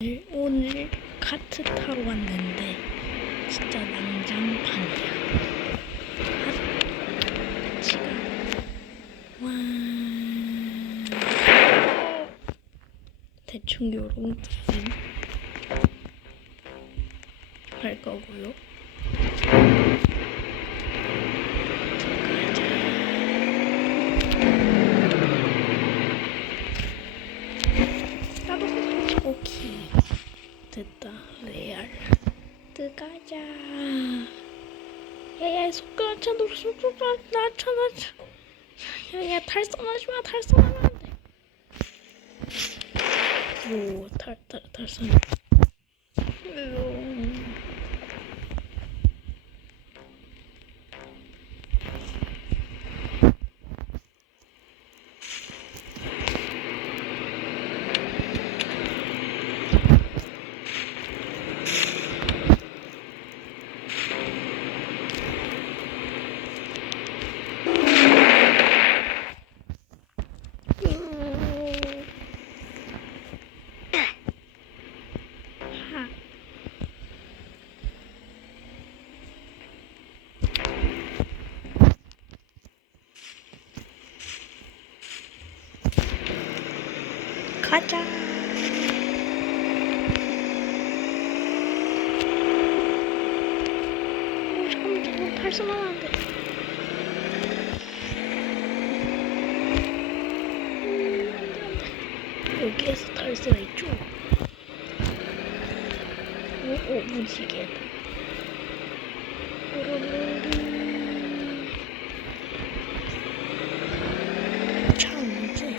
오늘 카트 타러 왔는데 진짜 난장판이야. 지금 와 대충 요런 게임 할 거고요. 나도 오케이 됐다. 레알 들어가자. 야야 손가락 놓쳐 손가락 낮춰 야야 탈선하지마. 탈선하면 안돼. 오 탈선. 가자. 잠깐만 탈선하면 안 돼. 여기에서 탈선했죠. 오 무지개다. 차은지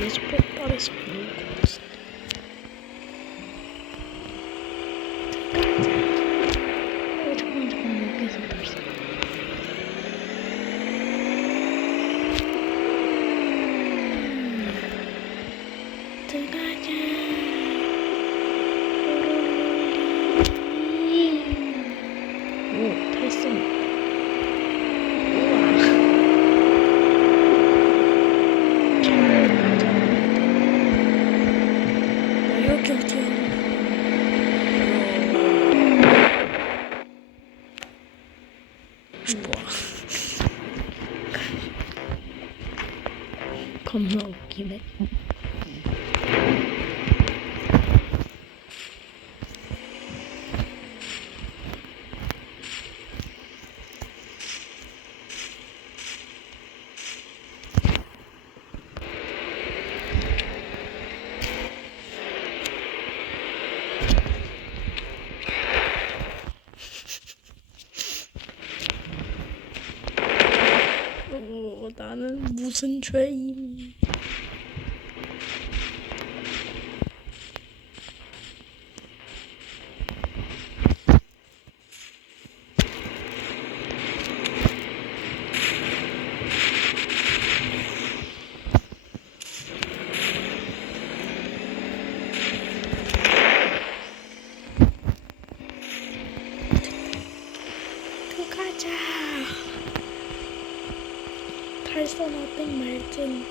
위에서 폭발해서 보는 것 같은데. 잠깐만 여기에서 탈선. 들어가자. 오 탈선. 겁나 웃기네. 나는 무슨 죄임. 들어가자. 탈선하든 말든.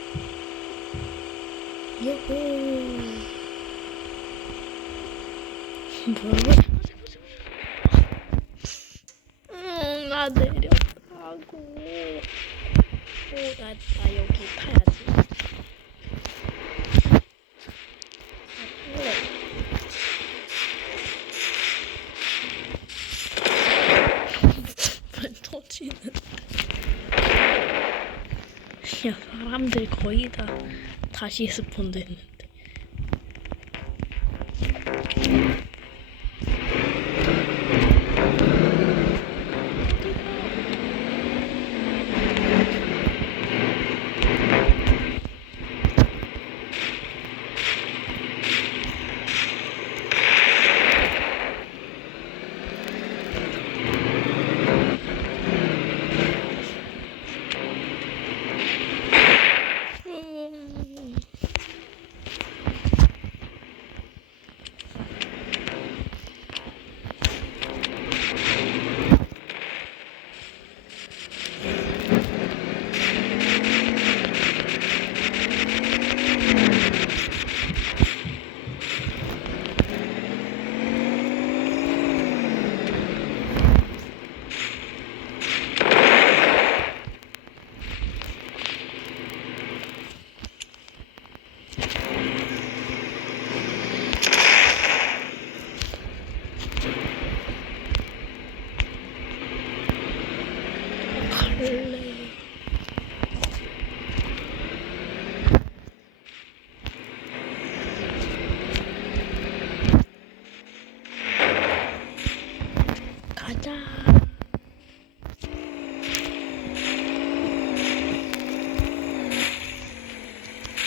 요호. 뭐야? 나 내렸다고. 나 여기 타야지. 왜 터지는데? 야 사람들 거의 다 다시 스폰 됐는데.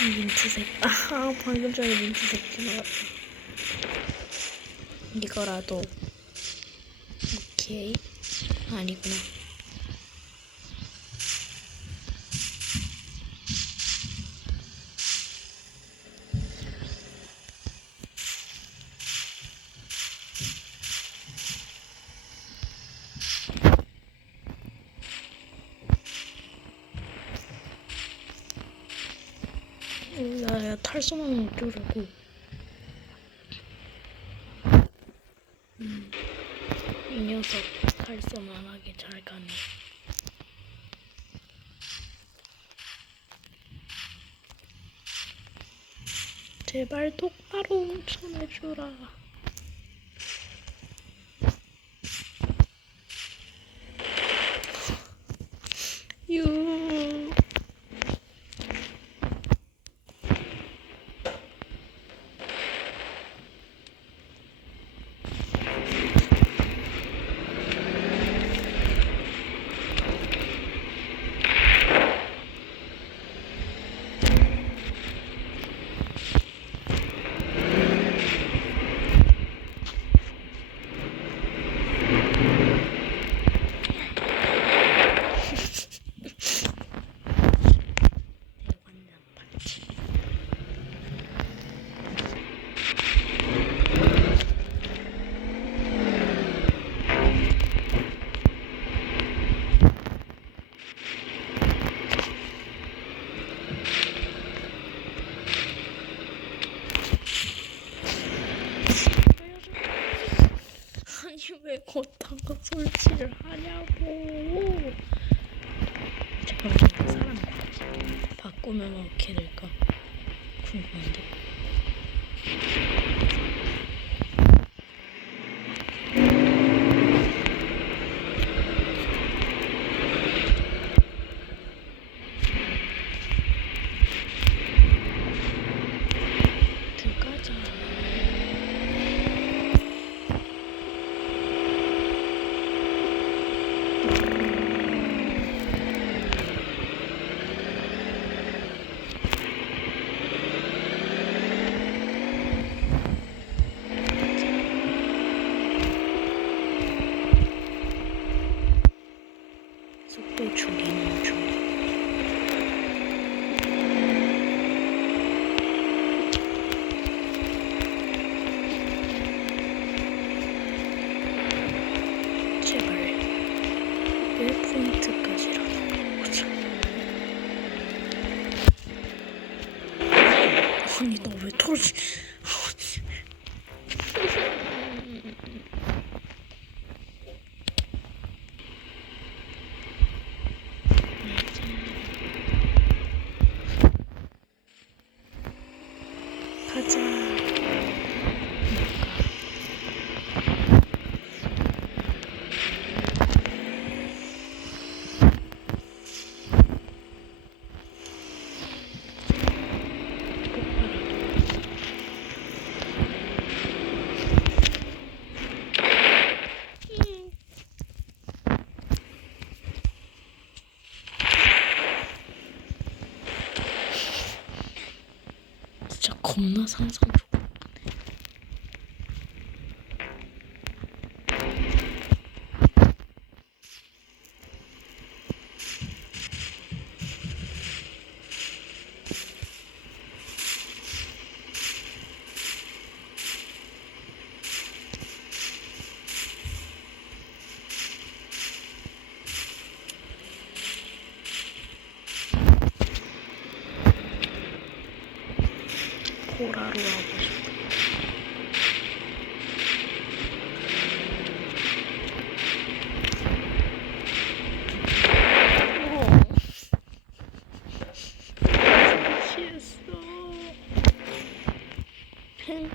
민트색. 아, 방금 전에 민트색 지나갔다. 이거라도. 오케이. 아니구나. 야, 탈선하면 어쩌라고. 이 녀석 탈선 안 하게 잘 가네. 제발 똑바로 훔쳐내주라. 유. 아니 왜 걷다가 설치를 하냐고. 잠깐만, 사람 바꾸면 어떻게 될까 궁금한데. 들어가자. 속도 줄이는 중. 제발 1포인트까지라도 보자. 아니 너 왜 털지? 가자. 진짜 겁나 상상력. 보라로 하고 싶어. 취했어. 펜.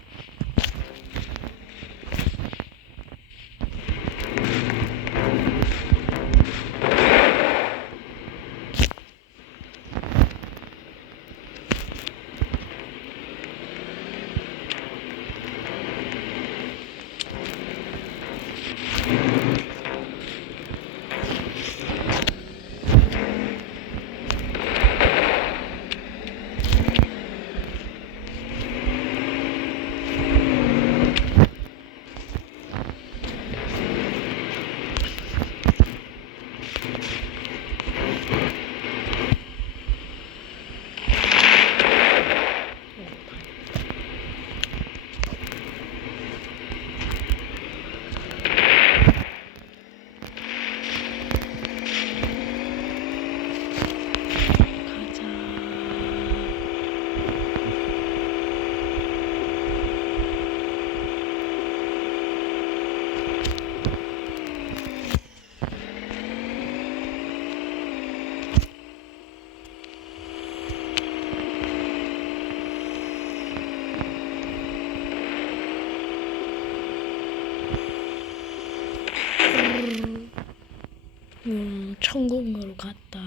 천국으로 갔다.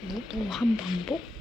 무도한 반복?